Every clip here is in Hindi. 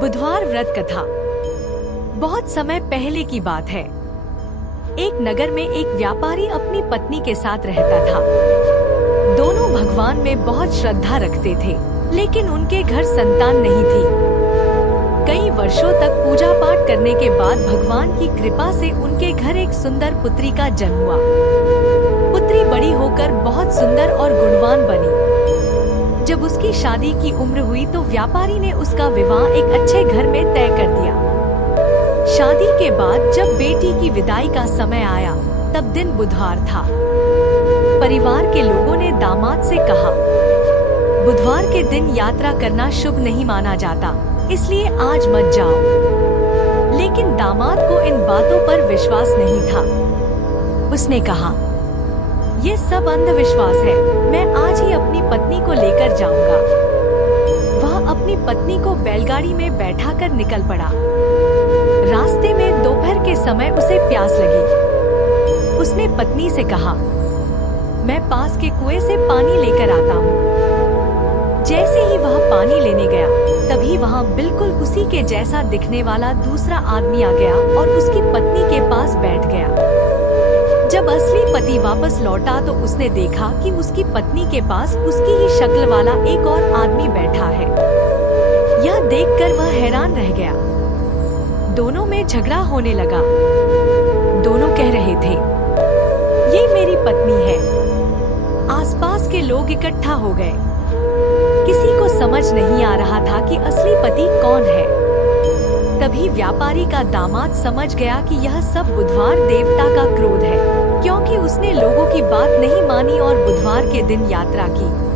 बुधवार व्रत कथा। बहुत समय पहले की बात है। एक नगर में एक व्यापारी अपनी पत्नी के साथ रहता था। दोनों भगवान में बहुत श्रद्धा रखते थे, लेकिन उनके घर संतान नहीं थी। कई वर्षों तक पूजा पाठ करने के बाद भगवान की कृपा से उनके घर एक सुंदर पुत्री का जन्म हुआ। पुत्री बड़ी होकर बहुत सुंदर और गुणवान बनी। जब उसकी शादी की उम्र हुई तो व्यापारी ने उसका विवाह एक अच्छे घर में तय कर दिया। शादी के बाद जब बेटी की विदाई का समय आया, तब दिन बुधवार था। परिवार के लोगों ने दामाद से कहा, बुधवार के दिन यात्रा करना शुभ नहीं माना जाता, इसलिए आज मत जाओ। लेकिन दामाद को इन बातों पर विश्वास नहीं था। उसने कहा, ये सब अंधविश्वास है, मैं आज ही अपनी पत्नी को लेकर जाऊंगा। वह अपनी पत्नी को बैलगाड़ी में बैठाकर निकल पड़ा। रास्ते में दोपहर के समय उसे प्यास लगी। उसने पत्नी से कहा, मैं पास के कुएं से पानी लेकर आता हूँ। जैसे ही वह पानी लेने गया, तभी वहाँ बिल्कुल उसी के जैसा दिखने वाला दूसरा आदमी आ गया और उसकी पत्नी के पास बैठ गया। जब असली पति वापस लौटा तो उसने देखा कि उसकी पत्नी के पास उसकी ही शक्ल वाला एक और आदमी बैठा है। यह देखकर वह हैरान रह गया। दोनों में झगड़ा होने लगा। दोनों कह रहे थे, ये मेरी पत्नी है। आसपास के लोग इकट्ठा हो गए। किसी को समझ नहीं आ रहा था कि असली पति कौन है। तभी व्यापारी का दामाद समझ गया कि यह सब बुधवार देवता का क्रोध है, क्योंकि उसने लोगों की बात नहीं मानी और बुधवार के दिन यात्रा की।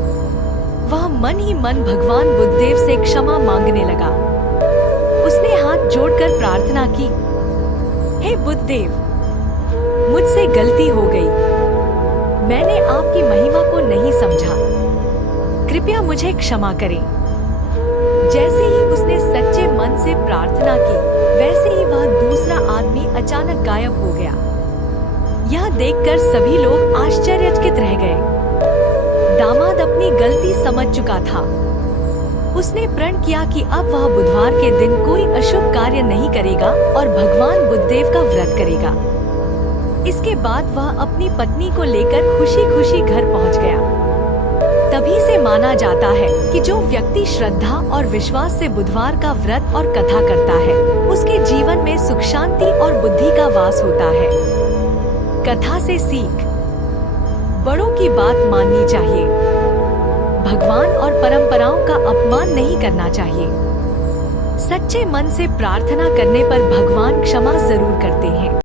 वह मन ही मन भगवान बुद्धदेव से क्षमा मांगने लगा। उसने हाथ जोड़कर प्रार्थना की, हे बुद्धदेव, मुझसे गलती हो गई। मैंने आपकी महिमा को नहीं समझा। कृपया मुझे क्षमा करें। जैसे ही उसने सच्चे मन से प्रार्थना की, वैसे ही वह दूसरा आदमी अचानक गायब हो गया। यह देखकर सभी लोग आश्चर्यचकित रह गए। दामाद अपनी गलती समझ चुका था। उसने प्रण किया कि अब वह बुधवार के दिन कोई अशुभ कार्य नहीं करेगा और भगवान बुद्धदेव का व्रत करेगा। इसके बाद वह अपनी पत्नी को लेकर खुशी-खुशी घर पहुंच गया। तभी से माना जाता है कि जो व्यक्ति श्रद्धा और विश्वास से बुधवार का व्रत और कथा करता है, उसके जीवन में सुख शांति और बुद्धि का वास होता है। कथा से सीख, बड़ों की बात माननी चाहिए। भगवान और परंपराओं का अपमान नहीं करना चाहिए। सच्चे मन से प्रार्थना करने पर भगवान क्षमा जरूर करते हैं।